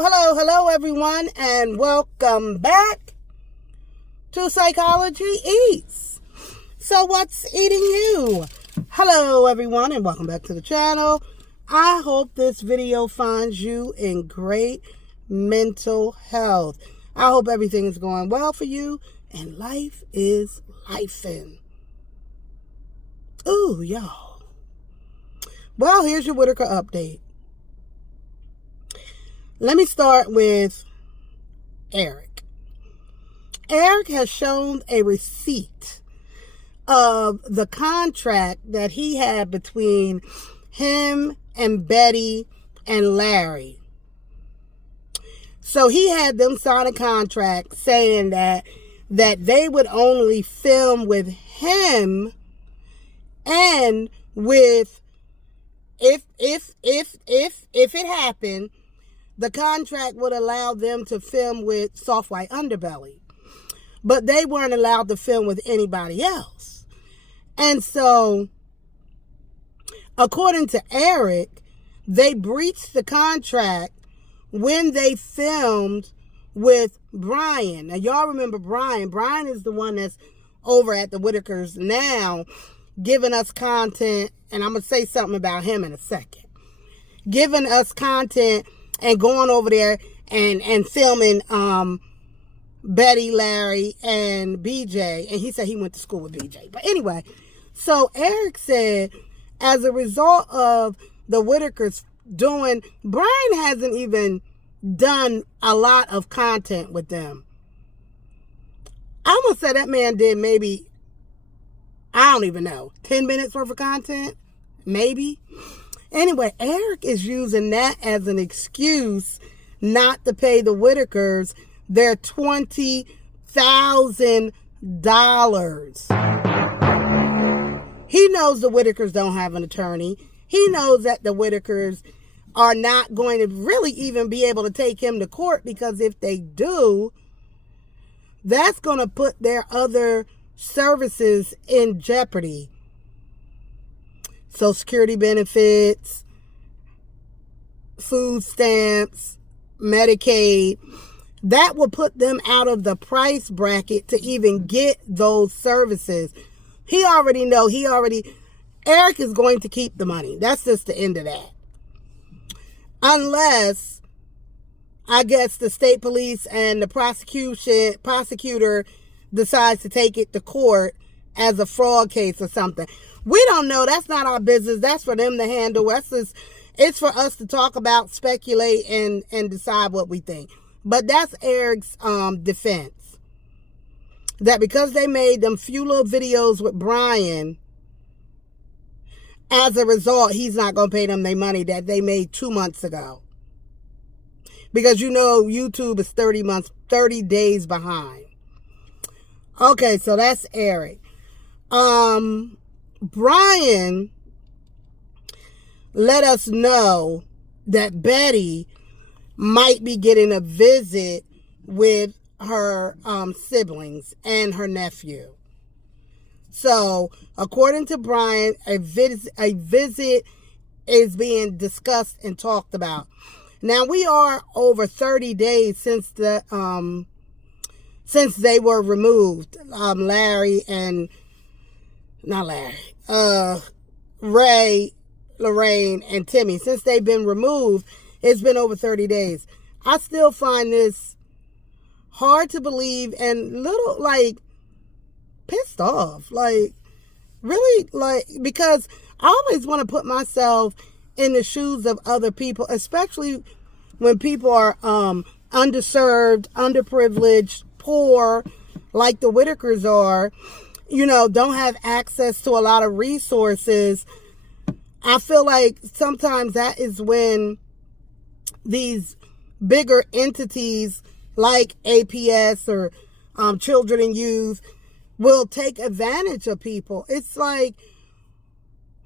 Hello, everyone, and welcome back to Psychology Eats. So what's eating you? Hello, everyone, and welcome back to the channel. I hope this video finds you in great mental health. I hope everything is going well for you, and life is lifing. Ooh, y'all. Well, here's your Whittaker update. Let me start with Eric. Eric has shown a receipt of the contract that he had between him and Betty and Larry. So he had them sign a contract saying that they would only film with him and with, if it happened, the contract would allow them to film with Soft White Underbelly. But they weren't allowed to film with anybody else. And so, according to Eric, they breached the contract when they filmed with Brian. Now, y'all remember Brian. Brian is the one that's over at the Whittakers now, giving us content. And I'm going to say something about him in a second. Giving us content and going over there and filming Betty, Larry, and BJ. And he said he went to school with BJ. But anyway, so Eric said, as a result of the Whittakers doing, Brian hasn't even done a lot of content with them. I'm going to say that man did maybe, I don't even know, 10 minutes worth of content? Maybe. Anyway, Eric is using that as an excuse not to pay the Whittakers their $20,000. He knows the Whittakers don't have an attorney. He knows that the Whittakers are not going to really even be able to take him to court, because if they do, that's going to put their other services in jeopardy. Social Security benefits, food stamps, Medicaid. That will put them out of the price bracket to even get those services. He already know. Eric is going to keep the money. That's just the end of that. Unless, I guess, the state police and the prosecutor decides to take it to court as a fraud case or something. We don't know. That's not our business. That's for them to handle. It's for us to talk about, speculate, and decide what we think. But that's Eric's defense. That because they made them few little videos with Brian, as a result, he's not going to pay them their money that they made 2 months ago. Because you know YouTube is 30 days behind. Okay, so that's Eric. Brian let us know that Betty might be getting a visit with her siblings and her nephew. So, according to Brian, a visit is being discussed and talked about. Now, we are over 30 days since they were removed. Ray, Lorraine, and Timmy. Since they've been removed, it's been over 30 days. I still find this hard to believe and little, pissed off. Really, because I always want to put myself in the shoes of other people, especially when people are underserved, underprivileged, poor, like the Whittakers are, don't have access to a lot of resources. I feel like sometimes that is when these bigger entities like APS or Children and Youth will take advantage of people. It's like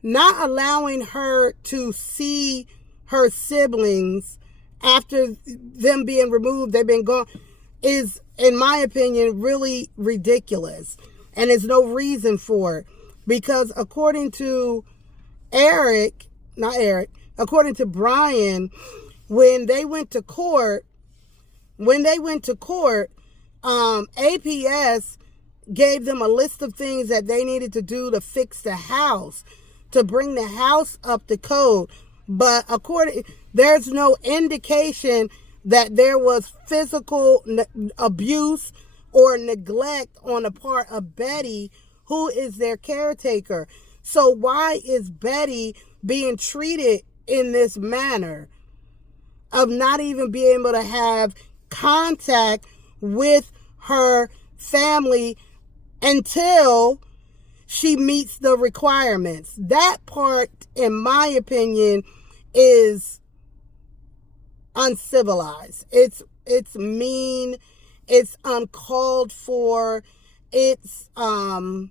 not allowing her to see her siblings after them being removed, they've been gone, is, in my opinion, really ridiculous. And there's no reason for it. Because according to according to Brian, when they went to court, APS gave them a list of things that they needed to do to fix the house, to bring the house up to code. But there's no indication that there was physical abuse or neglect on the part of Betty, who is their caretaker. So why is Betty being treated in this manner of not even being able to have contact with her family until she meets the requirements? That part, in my opinion, is uncivilized. It's mean. It's uncalled for. It's wrong.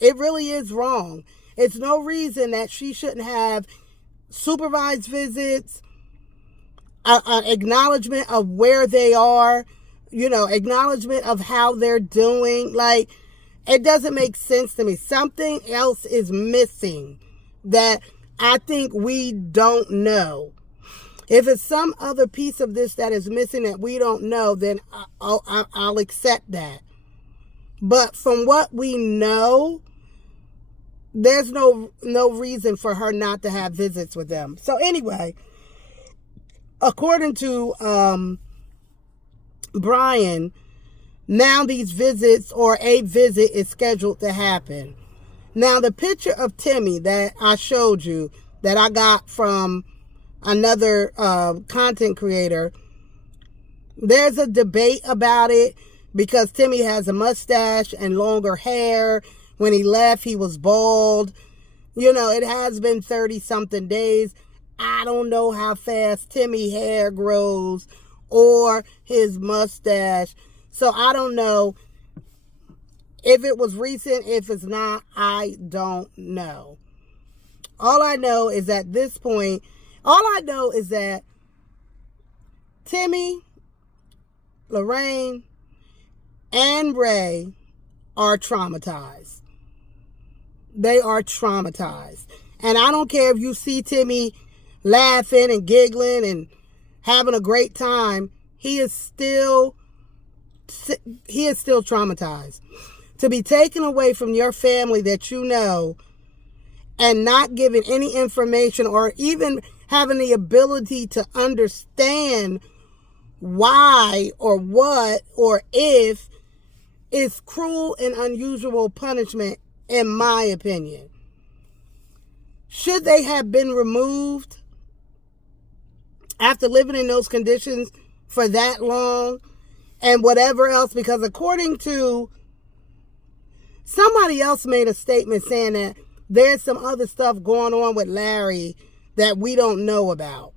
It really is wrong. It's no reason that she shouldn't have supervised visits, acknowledgement of where they are, acknowledgement of how they're doing. Like, it doesn't make sense to me. Something else is missing that I think we don't know. If it's some other piece of this that is missing that we don't know, then I'll accept that. But from what we know, there's no reason for her not to have visits with them. So anyway, according to Brian, now these visits, or a visit, is scheduled to happen. Now, the picture of Timmy that I showed you, that I got from another content creator, there's a debate about it because Timmy has a mustache and longer hair. When he left, he was bald. It has been 30-something days. I don't know how fast Timmy hair grows or his mustache. So I don't know if it was recent, if it's not, I don't know. All I know is at this point, that Timmy, Lorraine, and Ray are traumatized. They are traumatized. And I don't care if you see Timmy laughing and giggling and having a great time. He is still traumatized. To be taken away from your family that you know and not given any information or even having the ability to understand why or what or if is cruel and unusual punishment, in my opinion. Should they have been removed after living in those conditions for that long and whatever else? Because according to somebody else made a statement saying that there's some other stuff going on with Larry that we don't know about.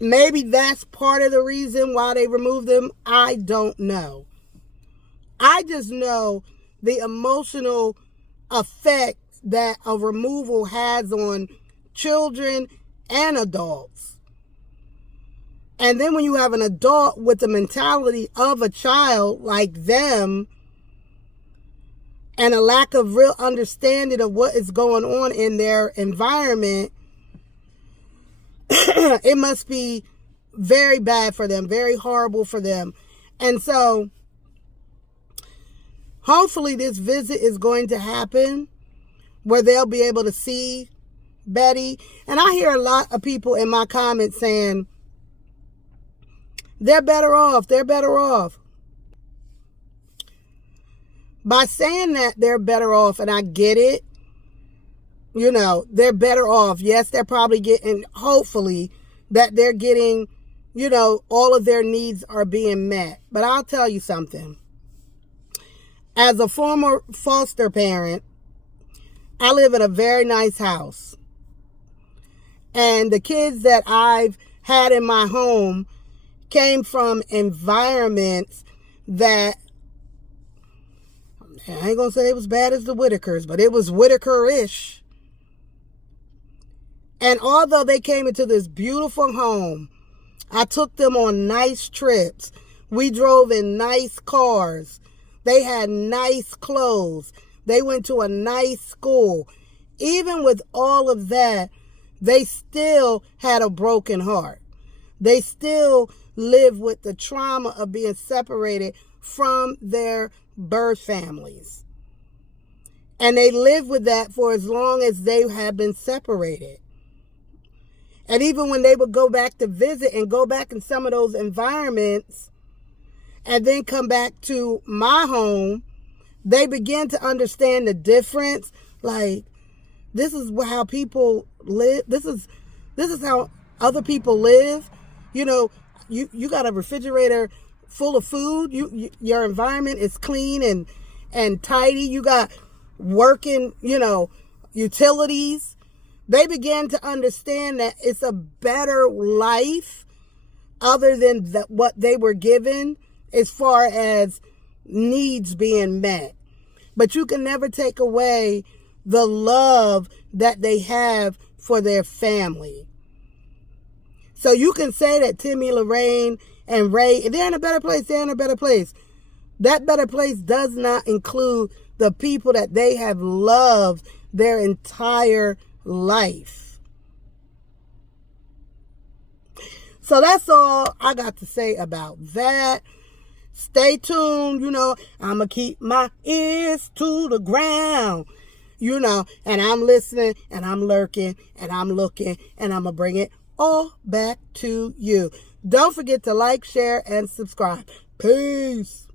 Maybe that's part of the reason why they removed him. I don't know. I just know the emotional effect that a removal has on children and adults. And then when you have an adult with the mentality of a child like them and a lack of real understanding of what is going on in their environment, it must be very bad for them, very horrible for them. And so hopefully this visit is going to happen where they'll be able to see Betty. And I hear a lot of people in my comments saying, they're better off. They're better off. By saying that they're better off, and I get it, they're better off. Yes, they're probably getting, hopefully, that they're getting, all of their needs are being met. But I'll tell you something. As a former foster parent, I live in a very nice house. And the kids that I've had in my home came from environments that, I ain't going to say it was bad as the Whittakers, but it was Whittaker-ish. And although they came into this beautiful home, I took them on nice trips. We drove in nice cars. They had nice clothes. They went to a nice school. Even with all of that, they still had a broken heart. They still live with the trauma of being separated from their birth families. And they live with that for as long as they have been separated. And even when they would go back to visit and go back in some of those environments and then come back to my home, they begin to understand the difference. Like, this is how people live. This is how other people live. You know, you got a refrigerator full of food. Your environment is clean and tidy. You got working, utilities. They began to understand that it's a better life other than what they were given as far as needs being met. But you can never take away the love that they have for their family. So you can say that Timmy, Lorraine, and Ray, they're in a better place. They're in a better place. That better place does not include the people that they have loved their entire life. So that's all I got to say about that. Stay tuned, I'm going to keep my ears to the ground, and I'm listening and I'm lurking and I'm looking and I'm going to bring it all back to you. Don't forget to like, share, and subscribe. Peace.